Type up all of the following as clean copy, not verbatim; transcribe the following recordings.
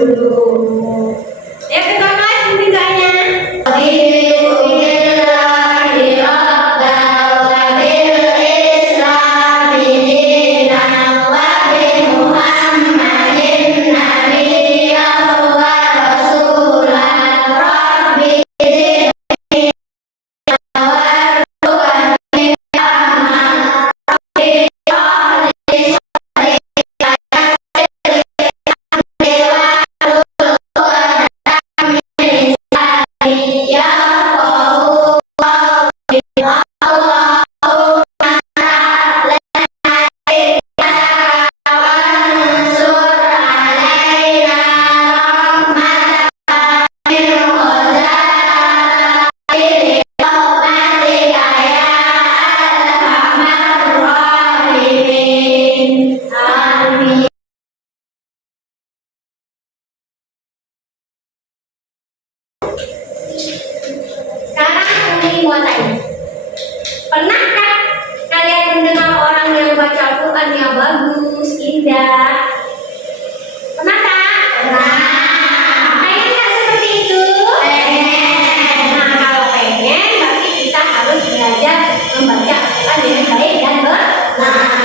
dulu. Ya, kita kelas bukanya. Sekarang ini mau tanya, pernahkah kalian mendengar orang yang baca Al-Quran yang bagus, indah? Pernah tak? Pernah. Pengen nggak seperti itu? Pengen. Nah, kalau pengen, berarti kita harus belajar membaca Al-Quran dengan baik dan benar.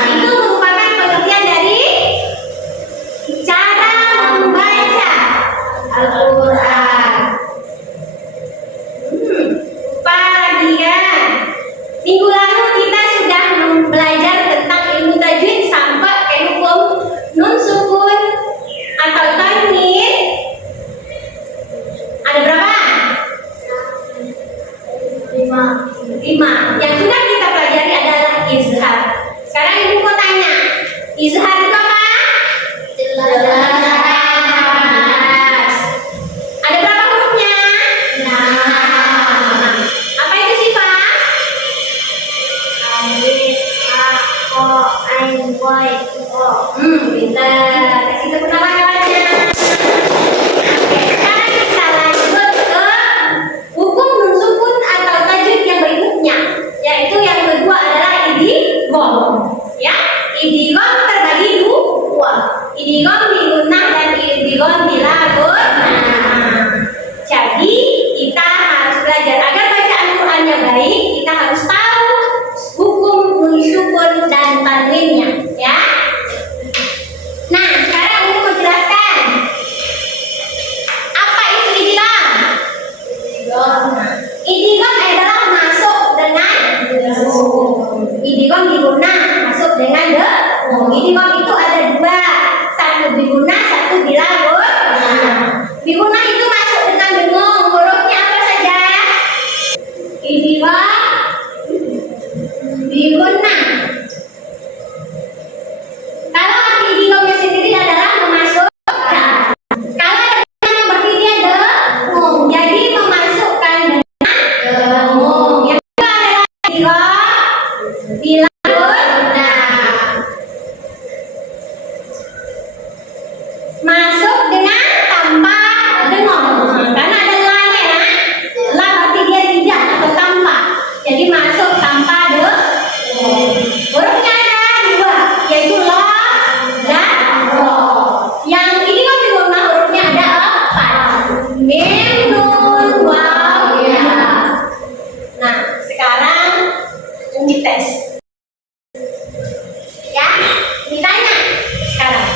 Itu merupakan pengertian dari cara membaca Al-Quran. Minggu lalu kita sudah belajar tentang ilmu tajwid sampai ke hukum nun sukun atau tanwin. Ada berapa? 5. Yang sudah kita pelajari adalah izhar. Sekarang ibu mau tanya, izhar itu apa? Jelas. Ada berapa hurufnya? 6. Apa itu sifat? Pintar. Kasih tepuk tangan kawannya. Oke, sekarang kita lanjut ke hukum nun sukun atau tajwid yang berikutnya, yaitu yang kedua adalah idgham. Ya, idgham terbagi dua. Idgham di gunnah dan idgham di la gunnah. Jadi kita harus belajar agar bacaan Qurannya baik, kita harus tahu hukum nun sukun dan tanwinnya, ya. Nah, sekarang aku mau jelaskan apa itu idgham. Idgham adalah masuk dengan idgham di gunnah, masuk dengan idgham itu ada dua, satu di gunnah, satu di la gunnah. Di gunnah itu masuk dengan dengung, hurufnya apa saja? Idgham di gunnah. Kalau arti idghamnya sendiri adalah memasukkan. Kalau yang berarti dia dengung, jadi memasukkan dengung. Yang kedua adalah idgham di la gunnah. Masuk dengan tanpa dengung. Karena ada la-nya ya. La berarti dia tidak atau tanpa. Jadi masuk tanpa dengung. Hurufnya ada dua, yaitu la dan ro. Yang ini kan di gunnah hurufnya ada 4. Mim, nun, waw, ya. Nah, sekarang ini tes. Ya, ditanya sekarang.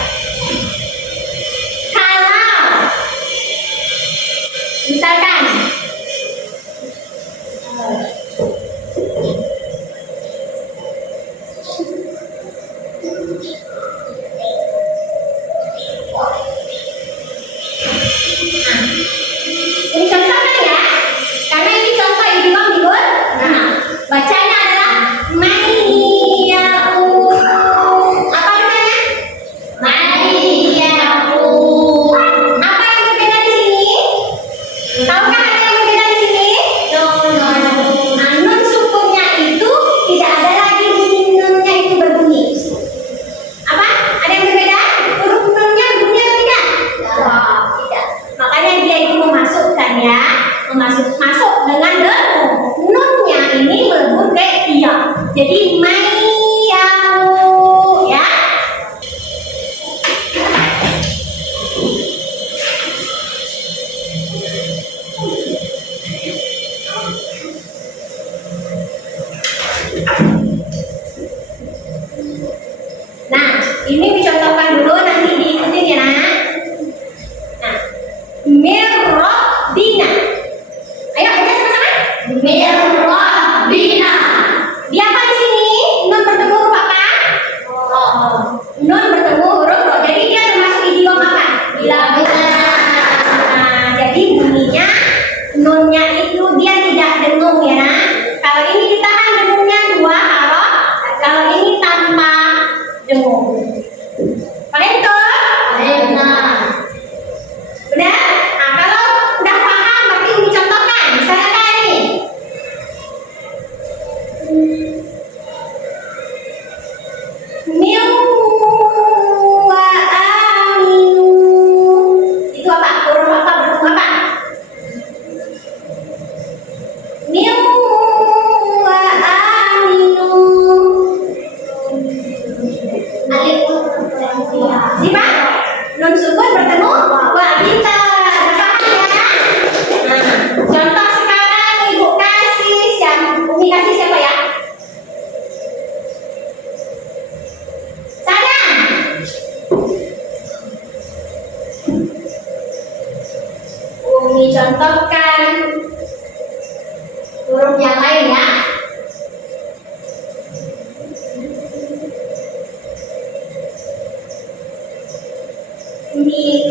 nun sukun bertemu wah, pintar. Paham ya? Nah, contoh sekarang Ibu kasih Umi kasih siapa ya? Sana. Umi contohkan huruf yang lain ya. Ini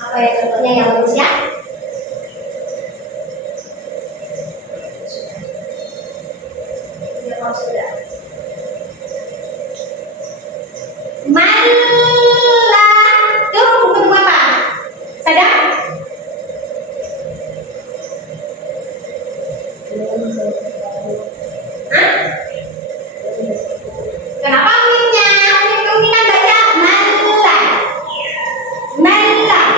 apa ya contohnya yang bagus ya? Ya kalau sudah. Malah itu buku apa? Sadar? Hah? Kenapa Umimnya? Umi kan baca malah. Malah.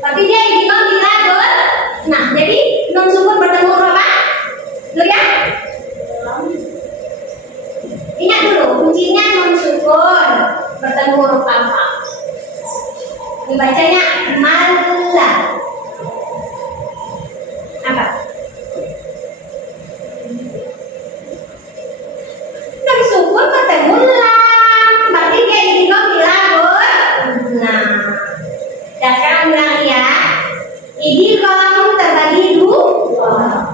Tapi dia idgham bila dur. Nah, jadi nun sukun bertemu huruf apa? Dulu ya? Ingat dulu, kuncinya nun sukun bertemu huruf apa? Dibacanya malah. Apa? Nun sukun bertemu lam, berarti dia idgham bila dur. Nah, dan sekarang bilang ya, idgham terbagi dua.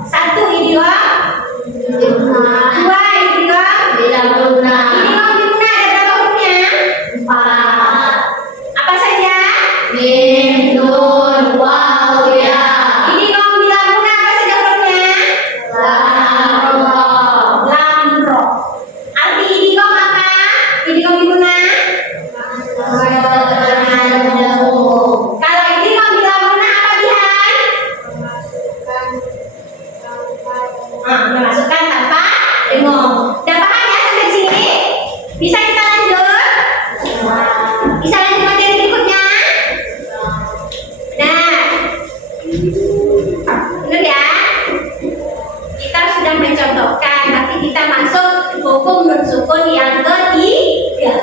Satu idgham, dua idgham bila guna. Idgham guna ada berapa hurufnya? 4. Apa saja? Mim, nun, waw, ya. Idgham bila guna apa saja hurufnya? Lam, ro. Lam, ro. Arti idgham apa? Idgham guna? Kalau idgham bila guna apa Bihan? Memasukkan tanpa dengung. Udah paham ya sampai sini? Bisa kita lanjut? Bisa lanjut materi berikutnya? Nah, benar ya? Kita sudah mencontohkan, nanti kita masuk hukum nun sukun yang ketiga.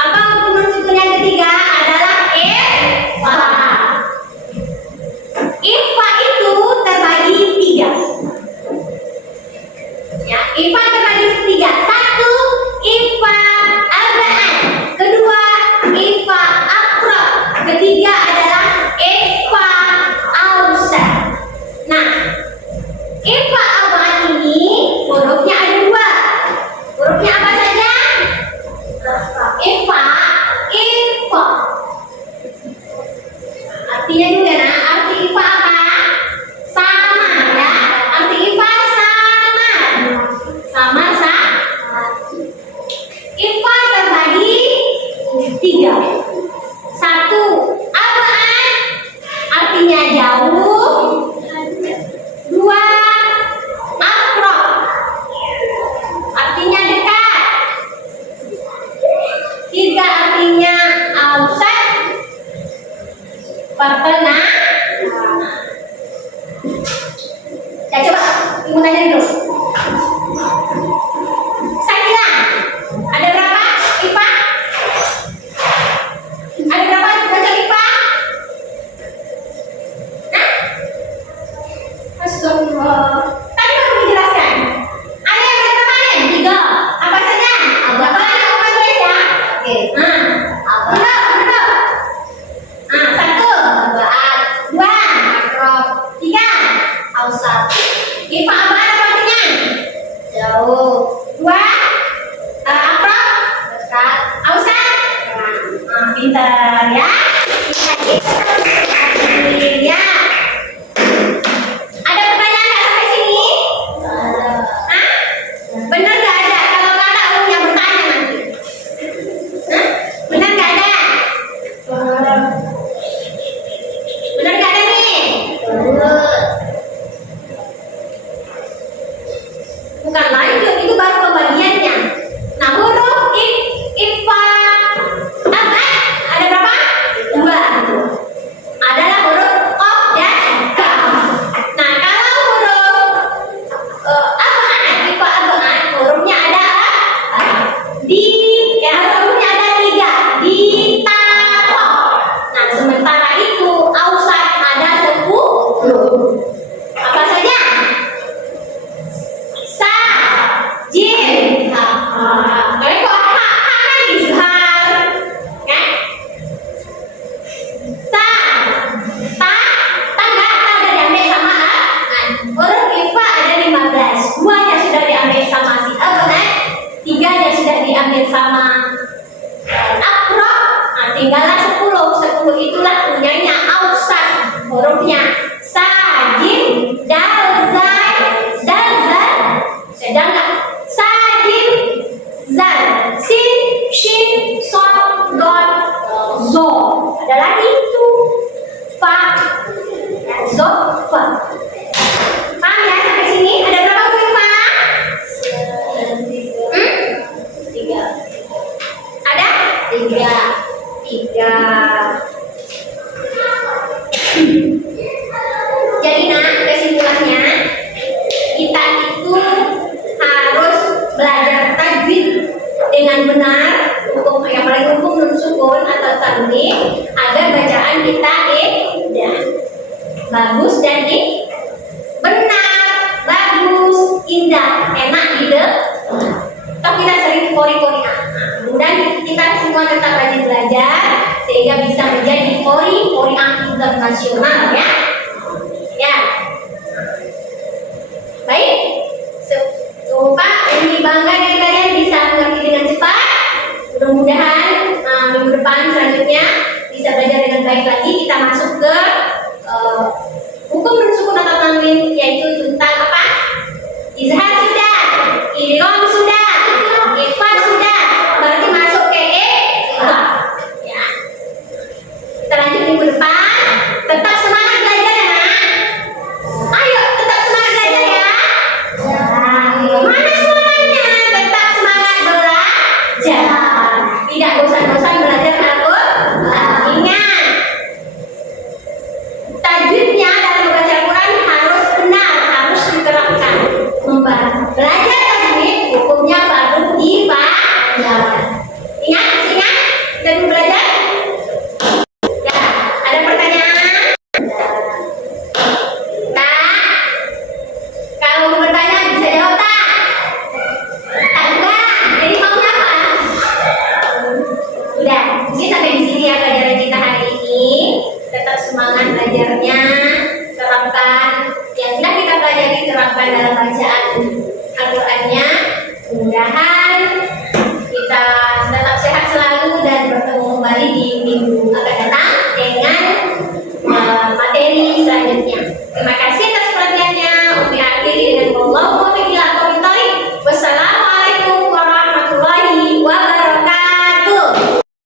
Apa hukum nun sukun yang ketiga? Adalah ikhfa. Ikhfa itu terbagi 3. Ya, ikhfa terbagi 3. 1, ikhfa abad. Kedua, ikhfa aqrab. Ketiga adalah ikhfa ausat. Nah, ikhfa abad ini hurufnya ada 2. Hurufnya apa saja? Ikhfa, ikhfa. Artinya juga nah, arti ikhfa apa? Sama ya. Arti ikhfa sama. Sama. Ikhfa terbagi 3. 1, abad. Artinya jauh. 2, aqrab. Artinya dekat. 3, artinya ausat. Pertengahan. Ya coba Ibu tanya dulu. Saya ada berapa ikhfa? Ada berapa baca ikhfa? Nah, astagfirullah. Tadi baru dijelaskan. Ada yang berapa nih? 3. Apa saja? Berapa yang apa tulis ya? Oke. Nah, betul. Nah, 1, 2, 3, ausat. Ikhfa apa artinya? Jauh. 2, aqrab, dekat. Ausat. Nah, pintar ya. Ya. Ada pertanyaan nggak sampai sini? Hah? Benar nggak ada? Kalau nggak ada, Umi yang bertanya nanti. Hah? Benar nggak ada? Benar nggak ada nih? Bukan lanjut, itu baru pembagiannya. Nah, huruf ikhfa abad ada berapa? 2. tiga. Jadi kesimpulannya kita itu harus belajar tajwid dengan benar, hukum yang paling hukum nun sukun atau tanwin, agar bacaan kita indah, bagus dan benar, bagus, indah, enak ide. Toh kita sering kori-kori. Dan kita semua tetap rajin belajar sehingga bisa menjadi kori internasional ya. Ya. Baik. Pak, ini bangga dari kalian bisa mengerti dengan cepat. Mudah-mudahan minggu depan selanjutnya bisa belajar dengan baik lagi. Kita masuk ke